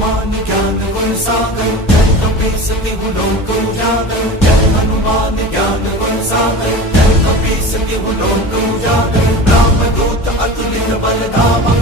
हनुमान ज्ञान गुण सागर, जय कपीस तिहु लोक उजागर। जय हनुमान ज्ञान गुण सागर, जय कपीस तिहु लोक उजागर। रामदूत अतुलित बल धामा,